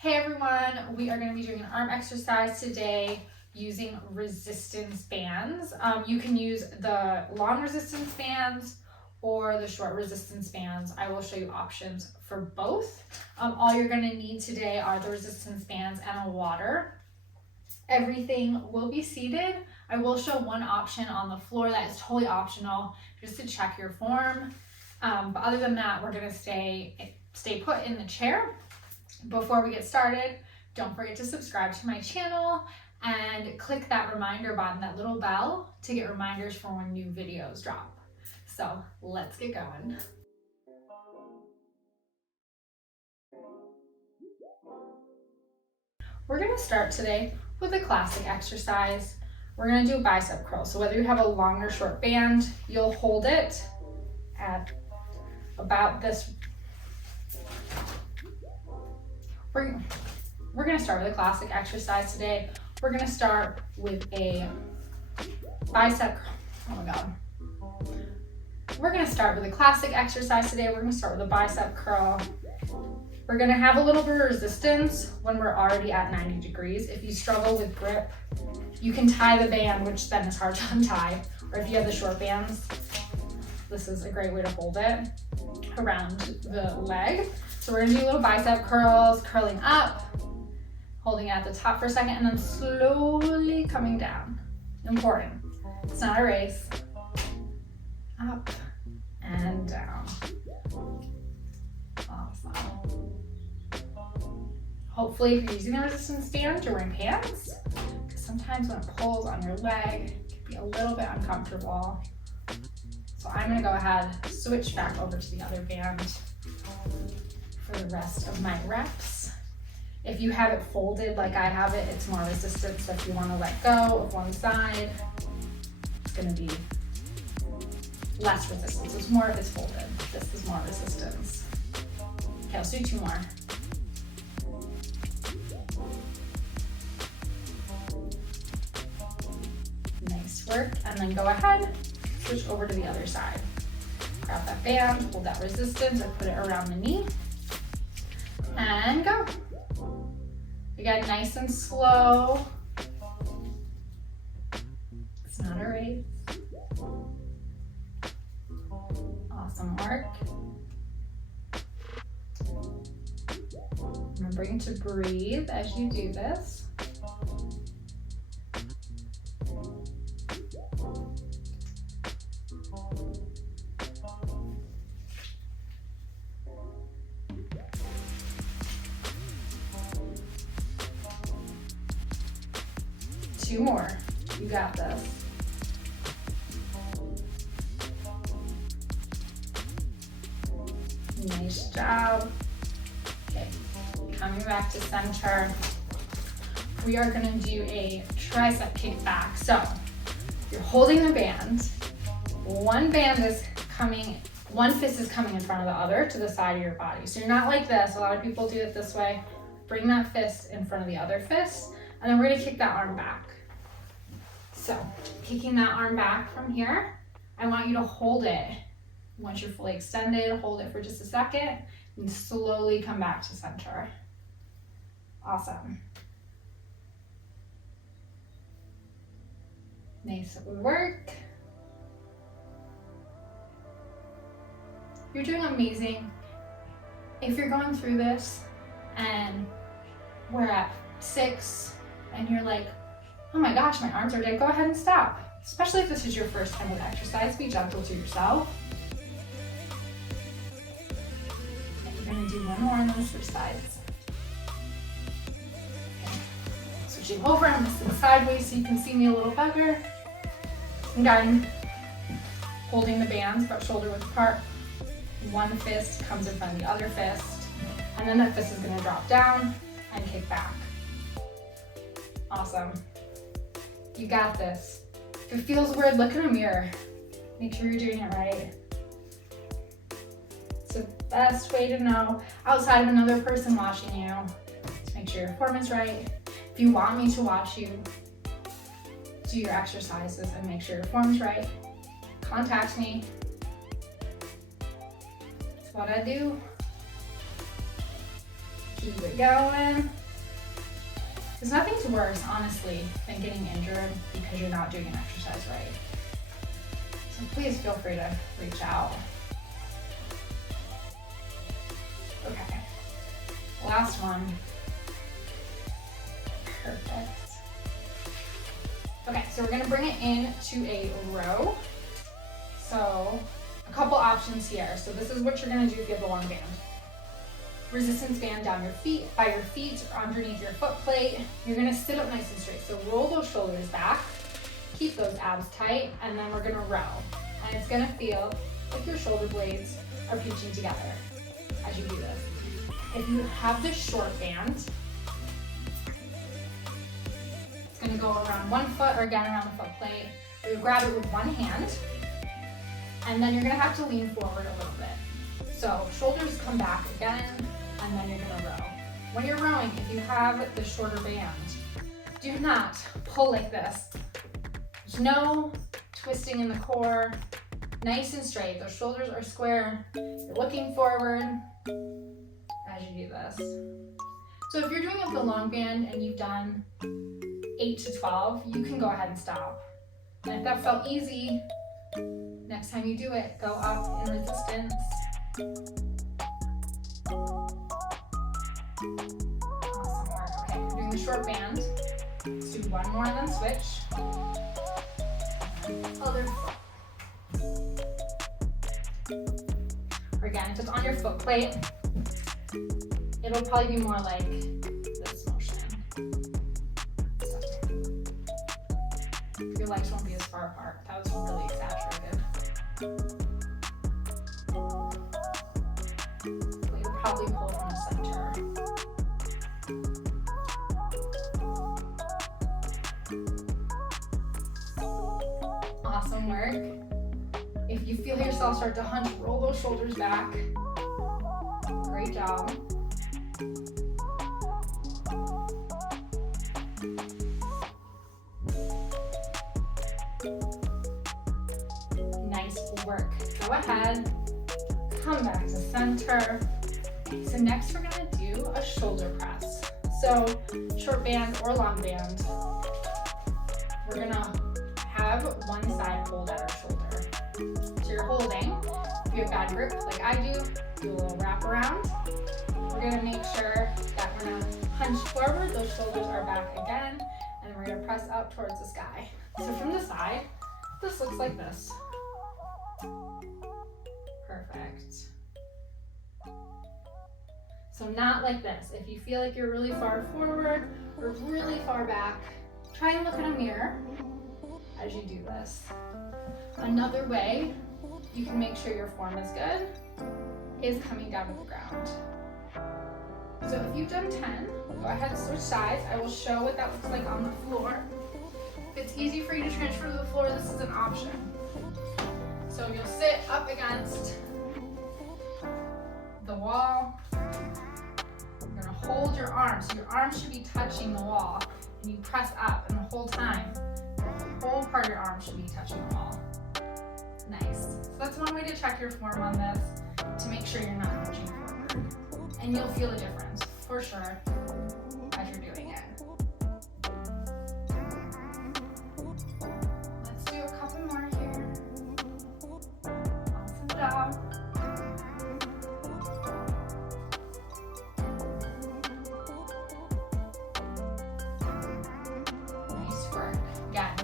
Hey everyone, we are going to be doing an arm exercise today using resistance bands. You can use the long resistance bands or the short resistance bands. I will show you options for both. All you're going to need today are the resistance bands and water. Everything will be seated. I will show one option on the floor that is totally optional just to check your form. But other than that, we're going to stay put in the chair. Before we get started, don't forget to subscribe to my channel and click that reminder button, that little bell, to get reminders for when new videos drop. So let's get going. We're going to start today with a classic exercise. We're going to do a bicep curl. So whether you have a long or short band, you'll hold it at about this. We're going to start with a classic exercise today. We're going to start with a bicep curl. Oh my God. We're going to start with a classic exercise today. We're going to start with a bicep curl. We're going to have a little bit of resistance when we're already at 90 degrees. If you struggle with grip, you can tie the band, which then is hard to untie. Or if you have the short bands, this is a great way to hold it around the leg. So we're gonna do little bicep curls, curling up, holding it at the top for a second, and then slowly coming down. Important. It's not a race. Up and down. Awesome. Hopefully, if you're using a resistance band, you're wearing pants, because sometimes when it pulls on your leg, it can be a little bit uncomfortable. So I'm gonna go ahead, switch back over to the other band for the rest of my reps. If you have it folded like I have it, it's more resistance. So if you want to let go of one side, it's going to be less resistance. It's more if it's folded. This is more resistance. Okay, let's do 2 more. Nice work. And then go ahead, switch over to the other side. Grab that band, hold that resistance, or put it around the knee. And go. Again, nice and slow. It's not a race. Awesome work. Remembering to breathe as you do this. Two more. You got this. Nice job. Okay, coming back to center. We are going to do a tricep kick back. So you're holding the band. One fist is coming in front of the other to the side of your body. So you're not like this. A lot of people do it this way. Bring that fist in front of the other fist, and then we're going to kick that arm back. So, kicking that arm back from here, I want you to hold it. Once you're fully extended, hold it for just a second and slowly come back to center. Awesome. Nice work. You're doing amazing. If you're going through this and we're at 6 and you're like, oh my gosh, my arms are dead, go ahead and stop. Especially if this is your first time with exercise, be gentle to yourself. And we're gonna do one more on those switch sides. Okay. Switching over, I'm gonna sit sideways so you can see me a little better. Again, holding the bands, but shoulder width apart. One fist comes in front of the other fist, and then that fist is gonna drop down and kick back. Awesome. You got this. If it feels weird, look in a mirror. Make sure you're doing it right. It's the best way to know outside of another person watching you. To make sure your form is right. If you want me to watch you do your exercises and make sure your form is right, contact me. It's what I do. Keep it going. There's nothing worse, honestly, than getting injured because you're not doing an exercise right. So please feel free to reach out. Okay, last one. Perfect. Okay, so we're gonna bring it into a row. So a couple options here. So this is what you're gonna do if you have the long band. Resistance band down your feet, by your feet, or underneath your foot plate. You're gonna sit up nice and straight. So roll those shoulders back, keep those abs tight, and then we're gonna row. And it's gonna feel like your shoulder blades are pinching together as you do this. If you have this short band, it's gonna go around one foot or again around the foot plate. You grab it with one hand, and then you're gonna have to lean forward a little bit. So shoulders come back again, and then you're gonna row. When you're rowing, if you have the shorter band, do not pull like this. There's no twisting in the core. Nice and straight. Those shoulders are square. You're looking forward as you do this. So if you're doing it with the long band and you've done 8 to 12, you can go ahead and stop. And if that felt easy, next time you do it, go up in resistance. Awesome work. Okay, we're doing the short band. Let's do one more and then switch. Other foot. Or again, if it's on your foot plate, it'll probably be more like this motion. So your legs won't be as far apart. That was really exaggerated. But you'll probably pull from the center. Awesome work. If you feel yourself start to hunch, roll those shoulders back. Great job. Nice work. Go ahead, come back to center. So next we're gonna do a shoulder press. So short band or long band, we're gonna have one side hold at our shoulder. So you're holding. If you have bad grip like I do a little wrap around. We're gonna make sure that we're gonna hunch forward, those shoulders are back again, and we're gonna press up towards the sky. So from the side, this looks like this. Perfect. So not like this. If you feel like you're really far forward or really far back, try and look in a mirror as you do this. Another way you can make sure your form is good is coming down to the ground. So if you've done 10, go ahead and switch sides. I will show what that looks like on the floor. If it's easy for you to transfer to the floor, this is an option. So you'll sit up against the wall. You're gonna hold your arms. So your arms should be touching the wall. And you press up, and the whole time, the whole part of your arm should be touching the wall. Nice. So that's one way to check your form on this, to make sure you're not hunching forward. And you'll feel the difference, for sure, as you're doing it. Let's do a couple more here. Awesome job. Nice work. Again,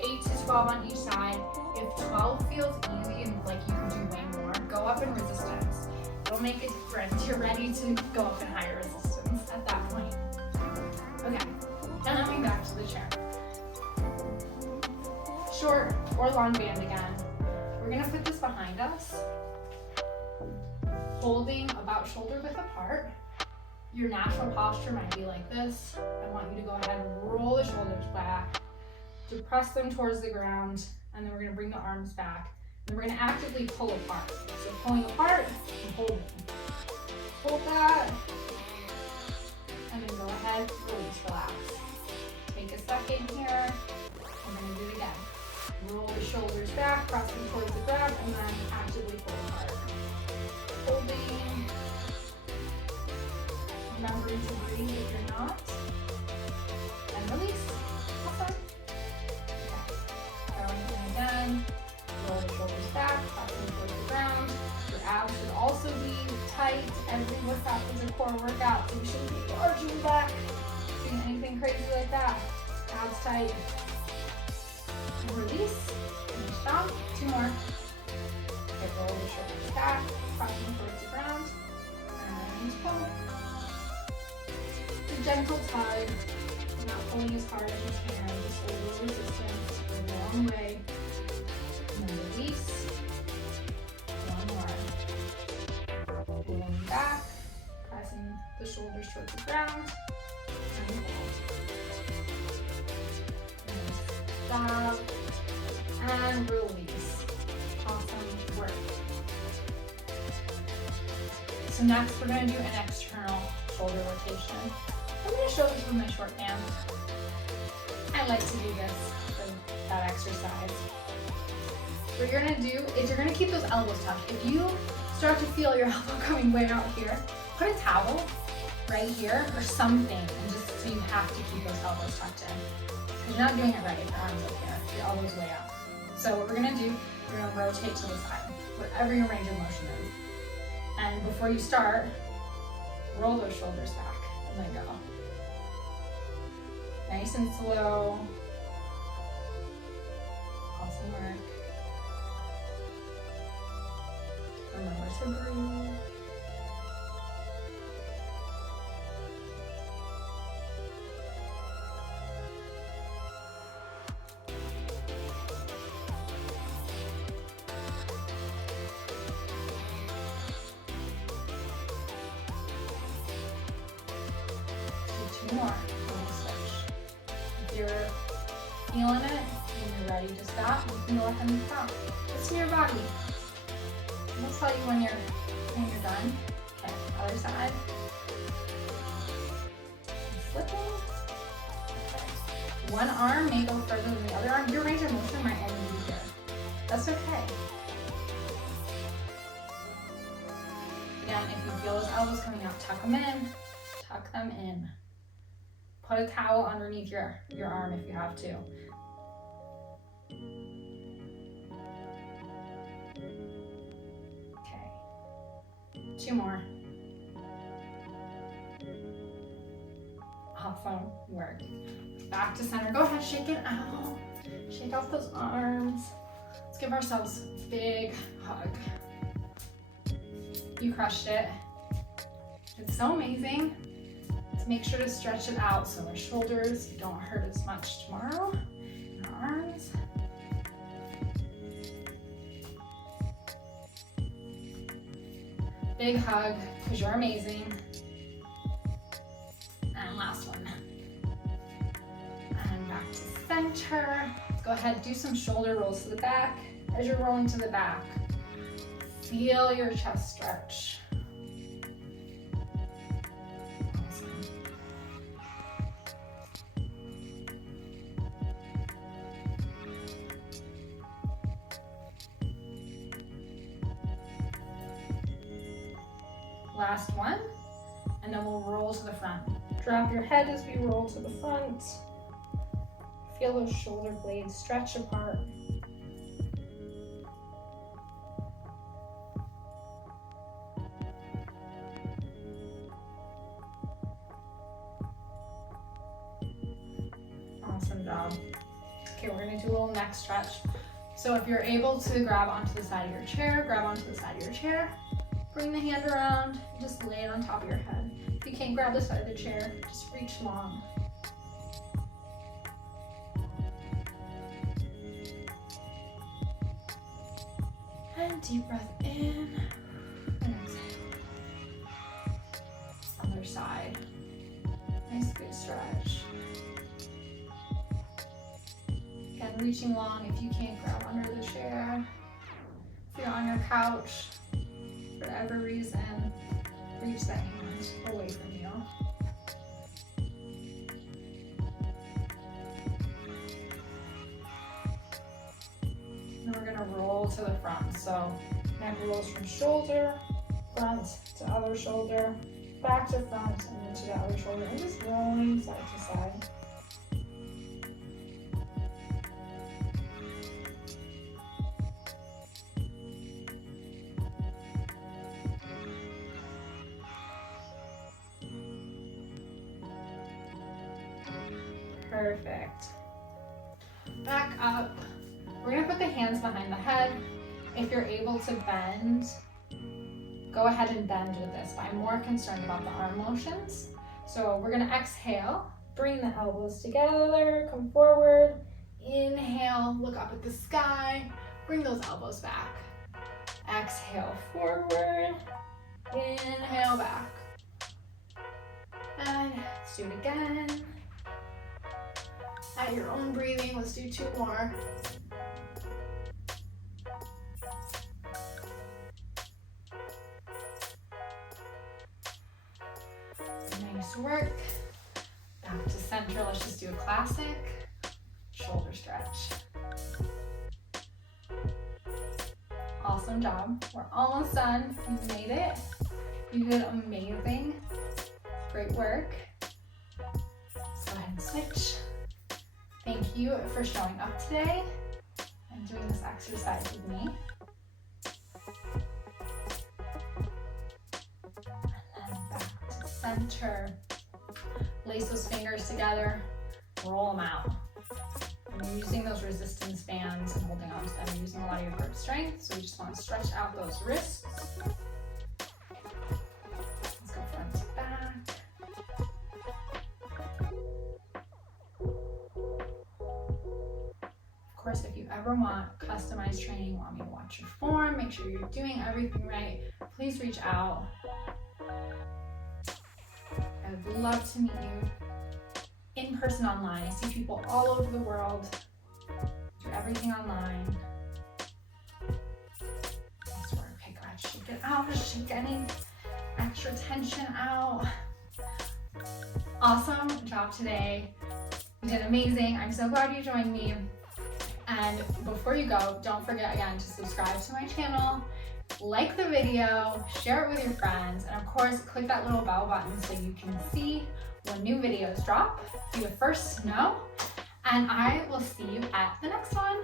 8 to 12 on each side. If 12 feels easy and like you can do way more, go up in resistance. It'll make a difference. You're ready to go up in higher resistance at that point. Okay, and coming back to the chair. Short or long band again. We're gonna put this behind us, holding about shoulder width apart. Your natural posture might be like this. I want you to go ahead and roll the shoulders back, to press them towards the ground, and then we're gonna bring the arms back. And we're gonna actively pull apart. So pulling apart and holding. Hold that. And then go ahead, release, relax. Take a second here. I'm gonna do it again. Roll the shoulders back, press them towards the ground, and then actively pull apart. Holding. remembering to breathe if you're not. And release. Awesome. Okay. Going in again. Roll the shoulders back, pressing towards the ground. Your abs should also be tight. Every workout is a core workout, so you shouldn't be arching back, doing anything crazy like that. Abs tight. And release. Finish down. 2 more. Okay, roll the shoulders back, pressing towards the ground. And pull. It's a gentle tug. You're not pulling as hard as you can. Just a little resistance. Go a long way. And then release. 1 more. Pulling back, pressing the shoulders towards the ground. And hold. And stop. And release. Awesome work. So next we're going to do an external shoulder rotation. I'm going to show this with my short band. I like to do this for that exercise. What you're going to do is you're going to keep those elbows tucked. If you start to feel your elbow coming way out here, put a towel right here or something, and just so you have to keep those elbows tucked in. Because you're not doing it right if your arm's up here, your elbow's way out. So what we're going to do, we're going to rotate to the side, whatever your range of motion is. And before you start, roll those shoulders back and then go. Nice and slow. Awesome work. Remember to breathe. More. Switch. If you're feeling it and you're ready to stop, you can go ahead and stop. Listen to your body. I'll tell you when you're done. Okay, other side. Flipping. Okay. One arm may go further than the other arm. Your range of motion might only be here. That's okay. Again, if you feel those elbows coming out, tuck them in. Tuck them in. Put a towel underneath your arm if you have to. Okay. 2 more. Awesome work. Back to center. Go ahead, shake it out. Shake off those arms. Let's give ourselves a big hug. You crushed it. It's so amazing. Make sure to stretch it out so our shoulders don't hurt as much tomorrow. And our arms. Big hug, because you're amazing. And last one. And back to center. Go ahead, do some shoulder rolls to the back. As you're rolling to the back, feel your chest stretch. Last one, and then we'll roll to the front. Drop your head as we roll to the front. Feel those shoulder blades stretch apart. Awesome job. Okay, we're gonna do a little neck stretch. So if you're able to grab onto the side of your chair, grab onto the side of your chair. Bring the hand around, and just lay it on top of your head. If you can't grab the side of the chair, just reach long. And deep breath in, and exhale. Other side. Nice good stretch. Again, reaching long if you can't grab under the chair. If you're on your couch, for whatever reason, reach that hand away from you. And we're gonna roll to the front. So neck rolls from shoulder, front to other shoulder, back to front and then to the other shoulder, and just rolling side to side. Perfect. Back up. We're gonna put the hands behind the head. If you're able to bend, go ahead and bend with this, but I'm more concerned about the arm motions. So we're gonna exhale, bring the elbows together, come forward, inhale, look up at the sky, bring those elbows back. Exhale, forward, inhale, back. And let's do it again. At your own breathing, let's do 2 more. Nice work. Back to center. Let's just do a classic shoulder stretch. Awesome job. We're almost done. You made it. You did amazing. Great work. Let's go ahead and switch. Thank you for showing up today and doing this exercise with me. And then back to center. Lace those fingers together, roll them out. And you're using those resistance bands and holding on to them. You're using a lot of your grip strength, so we just want to stretch out those wrists. Let's go front to back. Of course, if you ever want customized training, want me to watch your form, make sure you're doing everything right, please reach out. I would love to meet you in person, online. I see people all over the world, do everything online. Nice work. Okay, go ahead, shake it out, shake any extra tension out. Awesome job today. You did amazing. I'm so glad you joined me. And before you go, don't forget again to subscribe to my channel, like the video, share it with your friends, and of course, click that little bell button so you can see when new videos drop. Be the first to know, and I will see you at the next one.